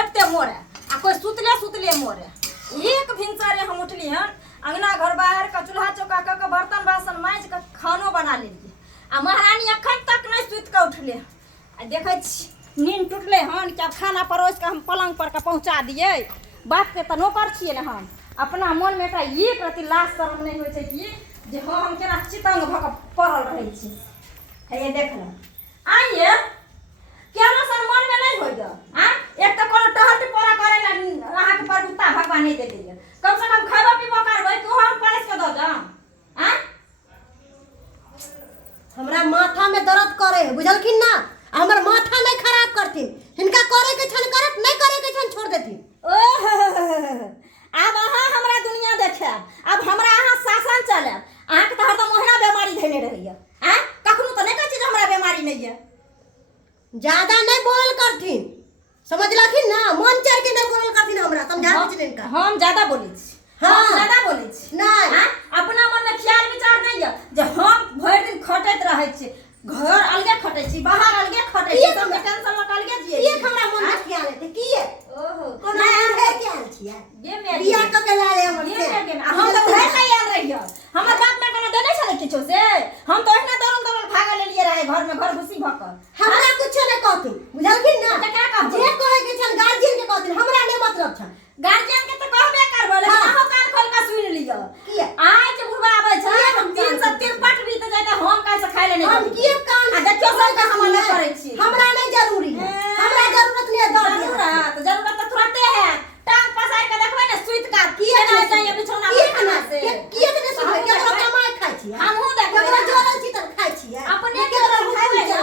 खटते मोरे आ कोई सुतले मोरे। एक भिनसरे हम उठली हन अंगना घर बाहर का चूल्हा चौका क बर्तन बासन मांज के खानो बना लेलिए आ महारानी अखन तक नहीं सुत के उठले। आ देखे छी नींद टूटले हन कि अब खाना परोस के हम पलंग पर के पहुंचा दिए। बाप के त नौकर छिए न हम अपना मन में एकटा एक रति लाज शरम नहीं होय छै कि जे हम केना चितंग भ के पड़ल रहै छी। हे ये देख ल आइए केना सर मन में नहीं होय ग। हां एक त कोनो टहल टिपोरा करे ला अहाँ के प्रभुता भगवान नहीं देते है। कम से कम खाबो पीबो करबै कि हम परस के द जाम। हां हमरा माथा में दर्द करे बुझलखिन ना। हमर माथा नहीं खराब करथिन हिनका करे के छन करत नहीं करे के छन छोड़ देथिन। अब अहाँ हमरा दुनिया देखे अब हमरा अहाँ शासन चले अहाँ के त हरदम ओहना बीमारी धैले रहैया। हां कखनो त नहीं कहै छी जे हमरा बीमारी नहीं है। ज्यादा नहीं बोलल करथिन समझलखिन ना। मन चढ़ के नहीं बोलल करथिन हमरा समझा दीजिए इनका। हम ज्यादा बोलै छी। हाँ ज्यादा बोलै छी नहीं। हां अपना मन में ख्याल विचार नहीं है जे हम भर दिन खटैत रहै छी घर अलगे खटै छी बाहर अलगे खटै छी सब टेंशन ल अलगे जियै ये हमरा मन में ख्याल है कि ये ओहो कोनो है ख्याल छिया ये मे बियाह क के लाले हमर से हम तो घर नहीं आल रहियो। हमर बाप में कोनो देने छले किछो से हम तो ओहिना दौड़ल भागा लेलिए रहे घर में घर घुसी भक हमरा कुछ नहीं कहथिन बुझलखिन ना। त का कहब जे कहे के छन गार्जियन के कहथिन हमरा नहीं मतलब छन। गार्जियन के त कहबे करबो लेकिन अहो कान खोल के सुन लियो किया आज बुढ़वा आबै छै हम 353 बीत जाय त हम काहे से खाइ ले नहीं हम किए कान आ देखियो सब का हम नहीं करै छी। हमरा नहीं जरूरी है हमरा जरूरत नहीं है दर्द जरूरत तो तुरंते है टांग पसार के देखबै ने सुइत का किए नहीं चाहिए बिछौना पर खाना से किए के सुन के केकरो कमाई खाइ छी हमहु देखबै केकरो जोरल छी त खाइ छी अपने जरल खाइबै ना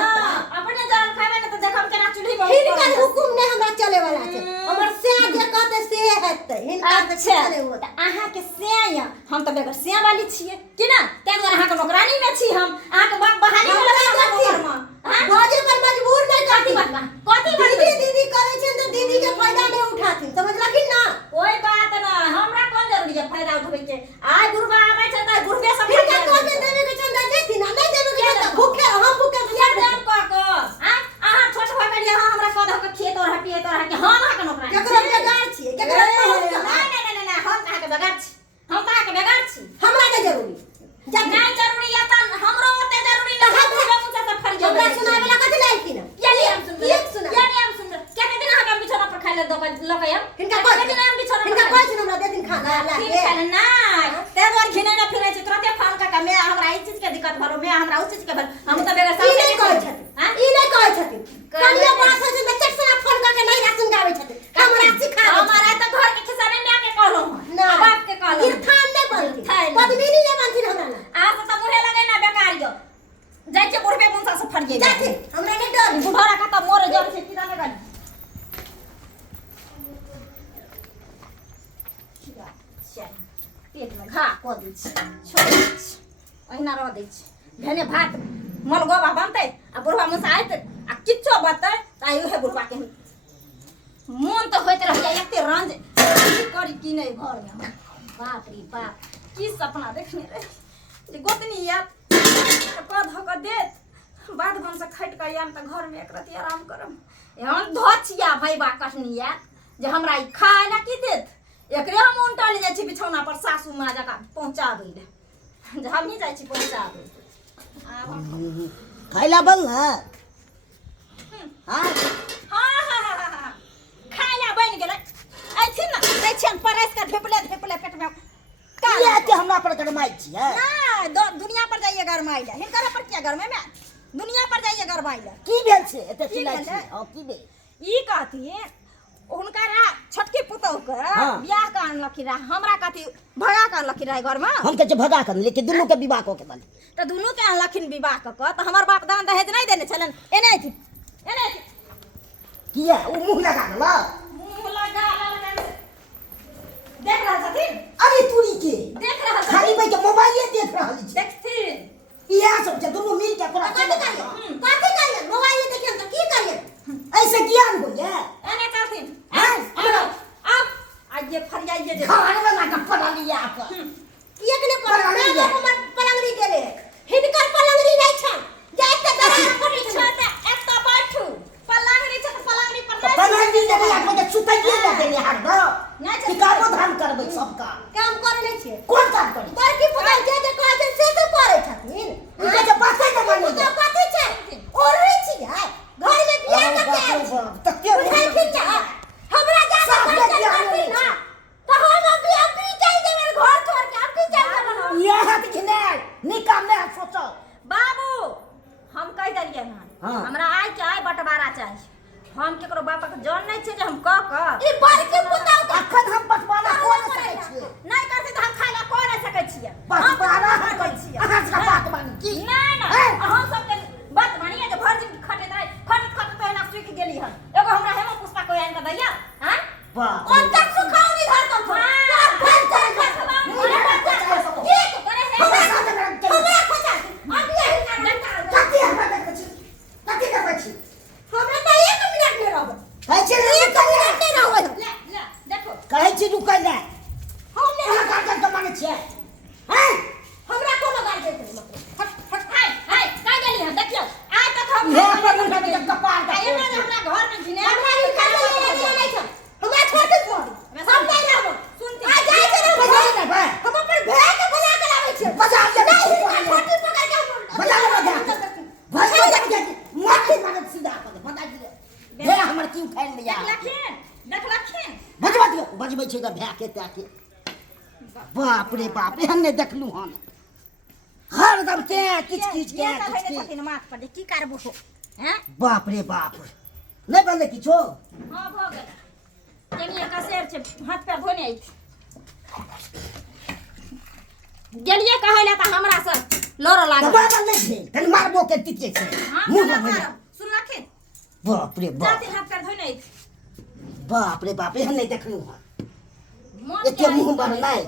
अपने जरल खाइबै ना त देखब केना चूल्ही बहुत हिनकर हुकुम नहीं हमरा चले वाला छै। हमर से जे कहते से हेतै हिनकर त अच्छा नहीं होत। त अहाँ के सेया हम त बेगर सेया वाली छिए कि ना तै दुआरे अहाँ के नौकरानी में छी हम अहाँ के बाप बहाली में लगा नौकर में बाजे पर मजबूर नहीं कथी करती। बात कथी बात दीदी दीदी करे छै त दीदी के फायदा नहीं उठाथिन समझलखिन ना। कोई बात ना हमरा कोन जरूरी है फायदा उठबै के आइ बुढ़वा आबै छै त बुढ़वे सब हिनका कहते देवे के चंदा देथिन आ नहीं देवे के त भूखे हम भूखे एकदम क अहाँ छोट भाई के लिए हमरा कह दो के खेत और हटिए तो हटिए हम अहाँ के नौकरानी केकरो बेगार छी केकरो नहीं हम कहाँ के बेगार छी हम कहाँ के बेगार छी हमरा नहीं जरूरी जब नहीं जरूरी है त हमरो ओते जरूरी नहीं है बुढ़वा मुंह से फर जाओ हमरा सुनावे ला कथि लाई की ना ये लिए हम सुन ये सुना ये लिए हम सुन केते दिन अहाँ के बिछौना पर खाइ ले दो लकै हम हिनका केते दिन हम बिछौना हिनका पर कहै छै हमरा देथिन खाना ला ठीक के है ना ते द्वार घिने न फिरै छी तुरंते फोन का मैं हमरा ई चीज के दिक्कत भरो मैं हमरा उस चीज के भर हम त बेगर ई नहीं कहै छथिन हां ई नहीं कहै छथिन कनिया बात होइ छै त चटसना फोन करके नहीं राशन गाबै छथिन हमरा सिखा हमारा त घर के खिसा नहीं मैं के कहलो ना बाप के कहलो ई थान नहीं बनती थान। पद्मिनी नहीं बनती हमरा ना आप त मुहे लगे ना बेकारियो जाय के बुढ़बे मुंसा से फर जाई जाती हमरा नहीं डर बुढ़ारा का त मोरे जर से किदा लगा पेट में घा क दै छी छोड़ दै छी ओहिना रह दै छी भेने भात मन गोबा बनतै आ बुढ़वा मुंसा आइतै आ किछो बतै त आइ उहे बुढ़वा के मन तो होइत रह जाय एते रंज की करी की नहीं घर में बाप रे बाप की सपना देखने रही जे गोतनी या कद हो क देत बाद गन से खट के आम त घर में एक रति आराम करम एहन धछिया भईबा कटनी या जे हमरा ई खाए ना की देत एकरे हम उल्टा ले जाय छी बिछौना पर सासू मां जका पहुंचाबै ले जे हम ही जाय छी पहुंचाबै खाइला बल ना हां हां खाइला बन गेलै ऐथिन ना दै छियन परस के ढेपले पेट में ये ते हमरा पर गरमाई छियै ना दुनिया पर जाइए गरमाई ले हिनकर पर क्या गरमे में दुनिया पर जाइए गरमाई ले की भेल छै एते की चिल्लाई भेल छी छै? हां की भेल ई कहती हुनकरा छोटकी पुतौह के बियाह के अनलखी रहा हमरा कथी भगा के अनलखी रहा घर में हम के भगा कर लेकिन दुनू के विवाह को के बल त दुनू के अनलखिन विवाह क त हमर बाप दान दहेज नहीं देने छलन एने थी किया उ मुंह लगा देला मुंह लगा देख रहल छथिन अरे तूरी के देख रहल खाली छथिन भाई के मोबाइल देख रहल छी देखथिन इहा सब छै दुनू मिल के तोरा कथि करिए मोबाइल देखियन त की करिए ऐसे ज्ञान होइए एने चलथिन हां आज ये फरियाइए जे खाने वाला का पड़ा लिया आप किए के ने हमर पलंगरी देले हिनकर पलंगरी नहीं छ जाय के दरा पड़ी छ त एत बैठू पलंगरी छ त पलंगरी पर पलंगरी देले आप के सुतइए न देले हर दो नहीं कि काबो धान करबै सबका काम करे नहीं छे कोन काम करी बड़की पुताई जे कहै छै से तो करे छथिन इनके तो बाते न माने तो कथि छै और रे छियै घर में बियाह करके तके उठाई फिर जा हमरा ज्यादा खर्चा करती ना तो हम अभी चल जेबै घर छोड़ के अभी चल जेबै ये हाथ घिने निकाम ने सोचो बाबू हम कह दिलिए ना हाँ। हमरा आय के आय बंटवारा चाहिए हम केकरो बापक जान नहीं छै जे हम क ई बड़की पुताई अखन हम बटवारा कोन सकै छी नहीं करते तो हम खाइ ला कोन नहीं सकै छियै बटवारा हम हम कहै करै छी छियै अहाँ सब बात मानी की नहीं नहीं हम सब के बात मानिए जे भर दिन खटे दाई खटत तो एना सुख गेली हन एगो हमरा हेमा पुष्पा कोई आन के दैया हैं वाह कौन तक सुखाओनी घर तो भेल चल हमरा खोचा अभी यही ना डंडा कति हमरा देखै छी कति देखै छी हमरा त 1 मिनट में रहब कहै छी 1 मिनट में रहब ले देखो कहै छी रुकै नै हम ने अहाँ गार्जियन तो माने छियै हैं हमरा कोनो गाल देते हट हट हाय हाय का गेली हन देखियो आज तक हम हे पर मुंडा के कपार का आइए ना हमरा घर में घिने हमरा ई खाते नहीं छै हमरा छोड़ के छोड़ हम नहीं रहब सुनती आ जाए छै बजा ना बे हम अपन भाई के बुला के लाबै छै बजा के नहीं छोटी पकड़ के बजा के भाई के माटी मारे सीधा कर दे बता दिए हे हमर की उखाड़ लिया देखलखिन बजबा दियो बजबै छै त भै के ताके बाप रे बाप एहन नै देखलू हन हर दम ते किछ किछ के ये किछ कहै छथिन माथ पर की करबो हैं बाप रे बाप नै बनले किछो हां भ गेल कनिया का शेर छै हाथ पैर धोने आई गेलिए कहै ला त हमरा से लोरो लागल दबा नै छै कनी मारबो के तिते छै मुंह लग गया सुनलखिन बाप रे बाप जाते हाथ पैर धोने आई बाप रे बाप एहन नै देखलू हन मन एते मुंह बन नै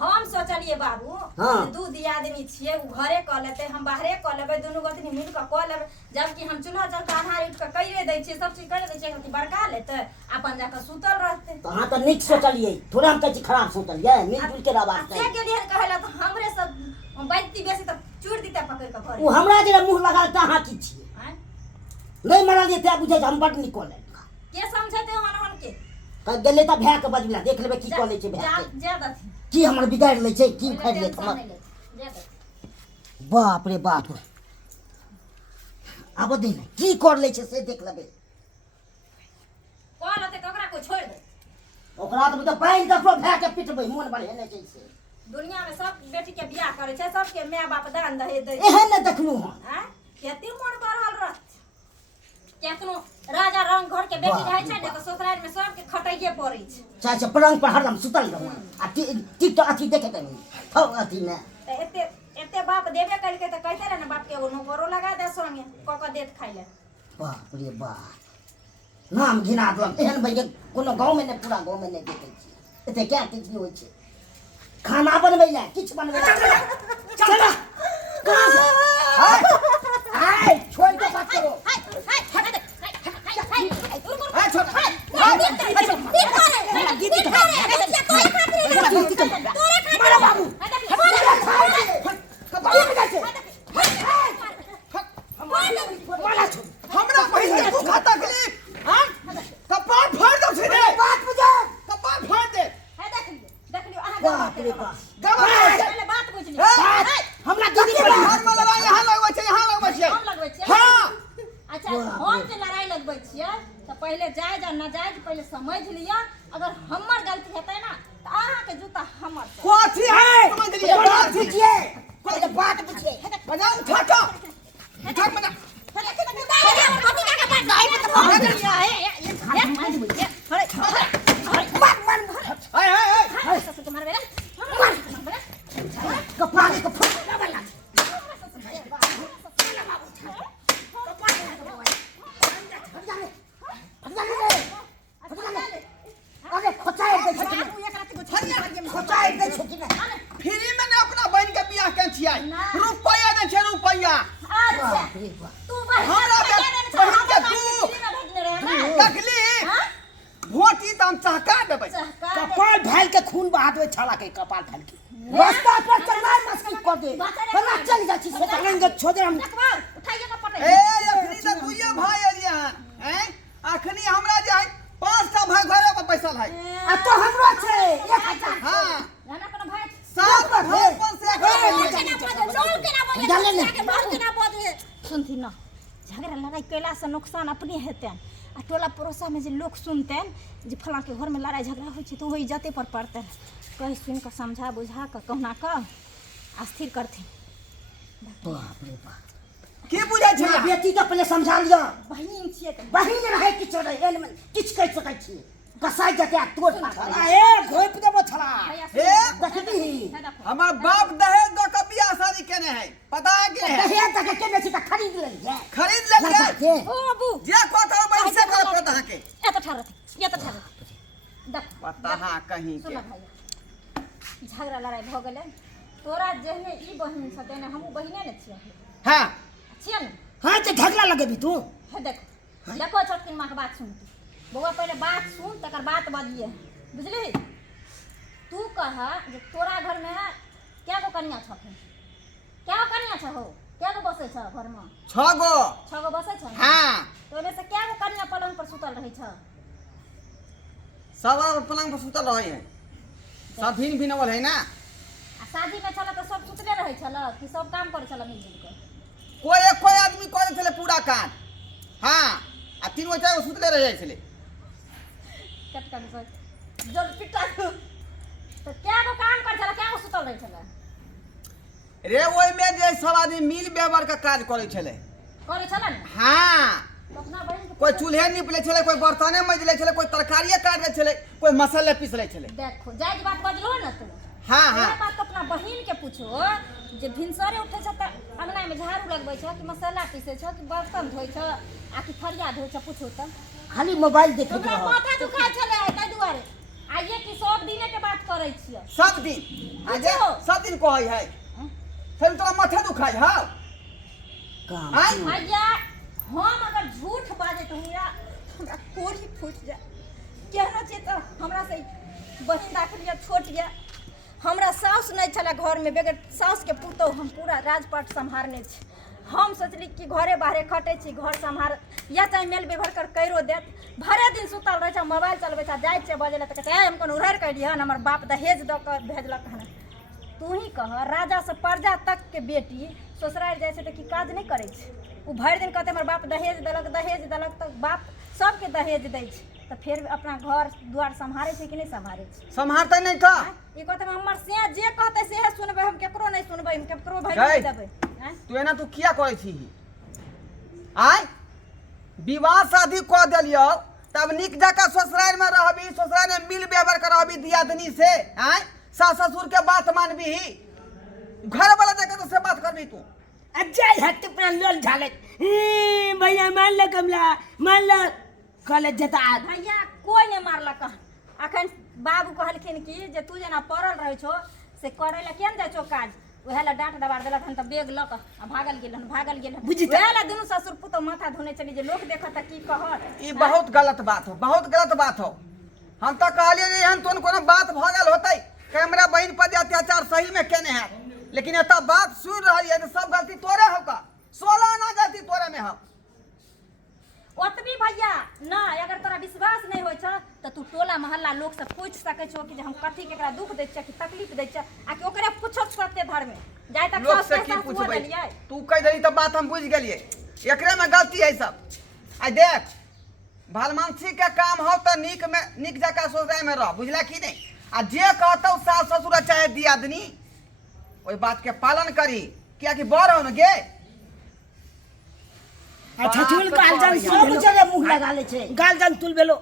हम सोचलिए बाबू हाँ। दू दियादनी छिए उ घरे क लेते हम बाहरे क लेबै दुनू गोतनी मिल क क लेबै जबकि हम चूल्हा जल आधार उठ के कइरे दै छिए सब चीज कर दै छिए कि बड़का लेते अपन जाके सुतल रहते तो हां त नीक सोचलिए थोड़ा हम कहै छी खराब सोचलिए मिलजुल के रहबाक से चाही गेलिए कहला त हमरे सब बैठती बेसी त चूड़ दीते पकड़ के घरे उ हमरा जे मुंह लगा त अहाँ की छिए हैं? नै मारलिए त बुझै हम बड निकल के समझते हन के कह गेले त भै के बजला देख लेबै की कऽ लै छै भै के ज्यादा थी की हमर बिगाड़ लै छै की उखाड़ लै हमर बाप रे बाप आब दिन की कर लै छै से देख लेबै कॉल होते ककरा को छोड़ दे ओकरा त पाइन देखो भै के पिटबै मोन बढ़े नै छै से दुनिया में सब बेटी के बियाह करे छै सबके माय बाप दान दहे दे एहन नै देखलू हन हैं केते मन बढ़ल रहत केतनो राजा रंग घर के बेटी रहै छै ने त ससुराल में सबके खटाइए पड़ै छै चाहे से पलंग पर हरदम सुतल रहू आ टिक तो अथी देखे तनी थौ अथी ने त एते एते बाप देबे कल के त कहते रहे ना बाप के एगो नौकरो लगा दे संगे क देत खाइ ले बाप रे बाप नाम घिना दम एहन भइए कोनो गांव में नै पूरा गांव में नै देखै छी एते क्या किछ होइ छै खाना बनबै ला किछ बनबै ला चल हाय छोड़ के बात करो हाय छोड़ मारो बाबू हमरा पहिले तू खाता तकलीफ हां कपार फाड़ दो छे बात बुझे कपार फाड़ दे है देख लियो अहाँ बाप रे बाप गवा पहले बात बुझ लियो हमरा दीदी दीदी घर में लड़ाई यहां लगबै छै यहां लगबै छै हम लगबै छियै हां अच्छा हम जे लड़ाई लगबै छियै त पहले जायज आ नाजायज पहले समझ लिया अगर हमर गलती हेतै ना त अहाँ के जूता हमर से। कोथी है समझ लिए बात बुझिए पहले बात बुझिए बना उठा उठा बना हाय हाय कपाल को फट वाला अरे खोचाए दे खोचाए दे छोटी में फ्री में ना अपना बहन के बियाह के छियै रुपया दे छै रुपया बाप रे बाप हमरा बहन के तू तकलीफ भोटी दाम चहका देबै कपाल ढाल के खून बहा देबै छाला के कपाल ढाल के रास्ता पर चलना मुश्किल कर दे बना चल जा छी से तरंग छोड़े हम उठाइए ना पटे ए अखनी त दुइये भाई एलियन हैं अखनी हमरा जे लड़ाई कैला से नुकसान अपने हेतन आ टोला पड़ोसा में जे लोग सुनतन जे फलां के घर में लड़ाई झगड़ा होइ छै तो वही इज्जते पर पड़तन कह सुन के समझा बुझा के कहना के स्थिर करथिन बाप रे बाप की बुझै छै हमरा बेटी तो पहले समझा लियो बहिन छियै तऽ बहिन रहे किछो रहे एन में किछ कह सकै छी कसाई जते तोड़ फाड़ ए घोप देबो छला ए देखबी हमर बाप दहेज द के बियाह शादी केने है पता है कि नहीं दहेज तक केने छी त खरीद लेलिए खरीद लेलिए ओ बाबू जे कहता वैसे कर पता है के ये तो ठहर देख पता है कहीं सुन के भैया झगड़ा लड़ाई भ गेलै तोरा जेहने ई बहिन छ तेने हमहू बहिने ने छियै हां छियै ने हां तो झगड़ा लगेबी तू हे देखो छोटकिन माँ के बात सुन बउआ पहले बात सुन तकर बात बजिए बुझली तू कह जे तोरा घर में क्या गो कन्या छथिन क्या गो कन्या छ हो क्या गो बसै छ घर में 6 गो 6 गो बसै छ हां तो ओमे से क्या गो कन्या पलंग पर सुतल रहै छ सब पलंग पर सुतल रहे हैं सब भिन्न भिन्न है ना आ शादी में छल त सब सुतले रहै छल कि सब काम करै छल मिलजुल के कोई आदमी करे छले पूरा काम हां आ 3 गो 4 गो सुतले रह जाय छले कटका बिसय जल पिटा तो क्या गो काम कर छल क्या गो सुतल रहै छल रे ओइ में जे सब आदमी मिल व्यवहार का काज करे छले करे छल ने हां तो अपना बहिन के कोई चूल्हे निपले छले कोई बर्तने मजले छले कोई तरकारिये काट ले छले कोई मसाले पीस ले छले देखो जायज बात बजलो न तू हां हां ये बात अपना बहिन के पूछो जे भिनसरे उठे छ त अंगना में झाड़ू लगबै छ कि मसाला पीसे छ कि बर्तन धोइ छ आ कि थरिया धोइ छ पूछो त खाली मोबाइल देखत हमरा रह माथा दुखाय छले तै दुआरे आइए कि सब दिने के बात करै छियै सब दिन आजे सब दिन कहै है फिर तोरा माथा दुखाय हां काम हां भैया हम अगर झूठ बाजत हुआ हमरा कोरी फूट जा केहनो छै त हमरा से बहिन दाखलिया छोट या हमरा साउस नहीं छला घर में बेगर साउस के पुतौ हम पूरा राजपाट संभारने छी हम सोचली कि घरे बाहरे खटे छी घर संभार या चाहे मेल बेभर कर कैरो देत भरे दिन सुतल रहे छ मोबाइल चलबै छ जाय छै बजेला त कहते हम कोन उड़र कर दिहन हमर बाप दहेज द के भेजलक हन तू ही कह राजा से प्रजा तक के बेटी ससुराल जाय छै त की काज नहीं करे छै उ भर दिन कहते हमर बाप दहेज देलक त बाप सबके दहेज दै छै त फिर अपना घर द्वार संभारे छै कि नहीं संभारे छै संभारते नहीं था ई कहते हमर से जे कहते से सुनबै हम केकरो नहीं सुनबै हम केकरो भाई गई। नहीं देबै तू एना तू किया करे छी आय विवाह शादी क देलियो तब निक जका ससुराल में रहबी ससुराल में मिल व्यवहार कर रहबी दियादनी से आय सास ससुर के बात मानबी घर वाला जगह से बात करबी तू अजय हट पर लोल झाले भैया मान ले कमला मान ले कॉलेज जता भैया कोई नहीं मारलक अखन बाबू कहलखिन कि जे तू जेना पड़ल रहै छो से करे ला केन जाय छो काज ओहे ला डांट दबार देलक हन त बेग लक आ भागल गेल बुझी ओहे ला दुनू ससुर पुतौ माथा धोने चली जे लोग देखत त की कहत ई बहुत गलत बात हो हम तो कहलिए जे एहन तोन कोनो बात भगल होतै कि हमरा बहन पर अत्याचार सही में केने है लेकिन एता बात सुन रही है तो सब गलती तोरे हो का 16 ना गलती तोरे में हो ओतबी भैया ना अगर तोरा विश्वास नहीं होय छ त तू टोला मोहल्ला लोग से पूछ सकै छो कि जे हम कथी केकरा दुख दै छ कि तकलीफ दै छ आ कि ओकरे पूछो सत्य धर में जाय तक लोग सास से के की सास हुआ पूछबै देलियै तू कह देली तो बात हम बुझ गेलिए एकरे में गलती है सब आ देख भलमानसी के काम हो तो निक जका सोचाय में रह बुझला कि नहीं आ जे कहतौ सास ससुर चाहे दियादनी ओई बात के पालन करी क्या कि बड़ हो न गे अच्छा चुल गालजन सब जगह मुंह लगा ले छे गालजन तुल बेलो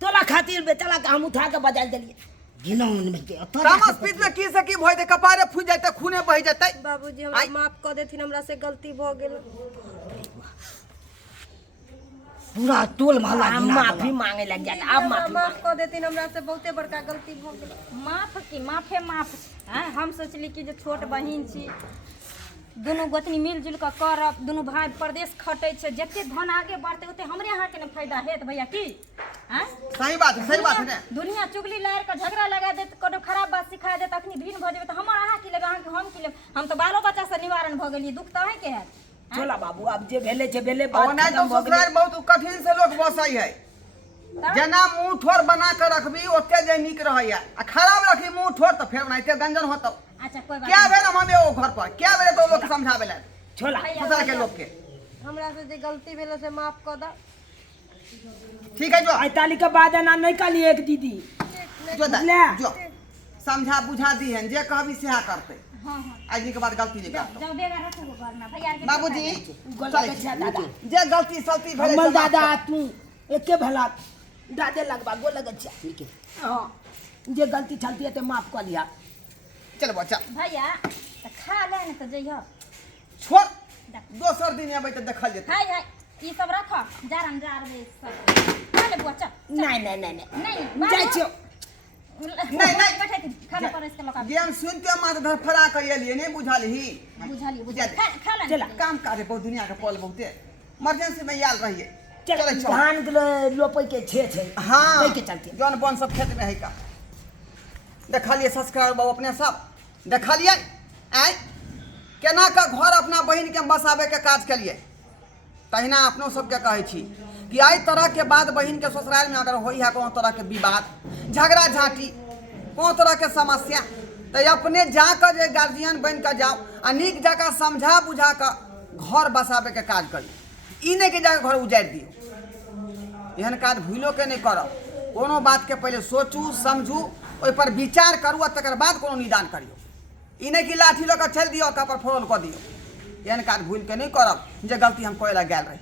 तोला खातिर बेचला के हम उठा के बजाल देलिए गिनौन में के तामस पीत में की से की भय दे कपारे फूट जाते खूने बह जाते बाबूजी हमरा माफ कर देथिन हमरा से गलती भ गेल पूरा टोल मोहल्ला माफी मांगे लग जात अब माफ कर देथिन हमरा से बहुते बड़का गलती भ गेल माफ की माफे माफ हैं हम सोचली कि जे छोट बहिन छी दुनू गोतनी मिलजुल के करब दुनू भाई प्रदेश खटै छै जते धन आगे बढ़ते ओते हमरे अहाँ के ने फायदा हेत भैया की हैं सही बात है ने दुनिया चुगली लहर के झगड़ा लगा देत कोनो खराब बात सिखा देत अखनी भीन भ जेबे त हमर अहाँ की लेबे अहाँ के हम की लेब हम तो बालो बच्चा से निवारण भ गेलिए दुख त है के है चला बाबू अब जे भेले छे भेले और नहीं तो ससुराल बहुत कठिन से लोग बसई है जना मुंह ठोर बना के रखबी ओते जे निक रहैया आ खराब रखी मुंह ठोर तो फिर बनाइते गंजन होतो अच्छा कोई बात क्या भेल हमें ओ घर पर क्या भेल तो लोग समझावे ला छोला ससुराल के लोग के हमरा से जे गलती भेल से माफ कर दा। ठीक है जो ताली के बाद ना नहीं कली एक दीदी जो ले। जो समझा बुझा दी है जे कहबी सेहा करते हाँ हाँ आज के बाद गलती नहीं करते जाओ बेगा रखो घर में भैया के बाबूजी गलत छै दादा जे गलती सलती भेले हमर से माफ दादा कर। तू एके भला दादे लगबा गो लगत छै ठीक है हां जे गलती छलती है ते माफ कर लिया चल बच्चा भैया तो खा ले न तो जइहो छोड़ दोसर दिन अबै त देखल जेतै हाय हाय ई सब रखो जारन जार दे सब खा ले बुआ चल नहीं नहीं नहीं नहीं नहीं जाय छियो नहीं बैठे थी खाना पर इसके लोग गेम सुनते मार धर फरा के एलिए नहीं बुझाली बुझाली खा ले चला काम काज बहुत दुनिया के पल बहुते इमरजेंसी में आयल रहिए चल चल धान रोपै के छै हाँ दै के चलते जौन बन सब खेत में है का देखलिए सब्सक्राइबर बाबू अपने सब देखलिए आय केना का घर अपना बहन के बसाबे के काज के लिए तहिना अपनो सबके कहै छी कि आई तरह के बात बहन के ससुराल में अगर होई है कोनो तरह के विवाद झगड़ा झाँटी कोनो तरह के समस्या तो अपने जाकर जे गार्जियन बन कर जाओ आ नीक जगह समझा बुझा कर घर बसाबे के काज करी ई नहीं कि जाकर घर उजाड़ दियो एहन काज भूलो के नहीं करब कोनो बात के पहले सोचू समझू ओहि पर विचार करू आ तकर बाद कोनो निदान करियो ई नहीं कि लाठी लऽ कऽ चलि दियो कपर फोड़ल कऽ दियो एहन काज भूल के नहीं करब जे गलती हम कोई लग गेल रही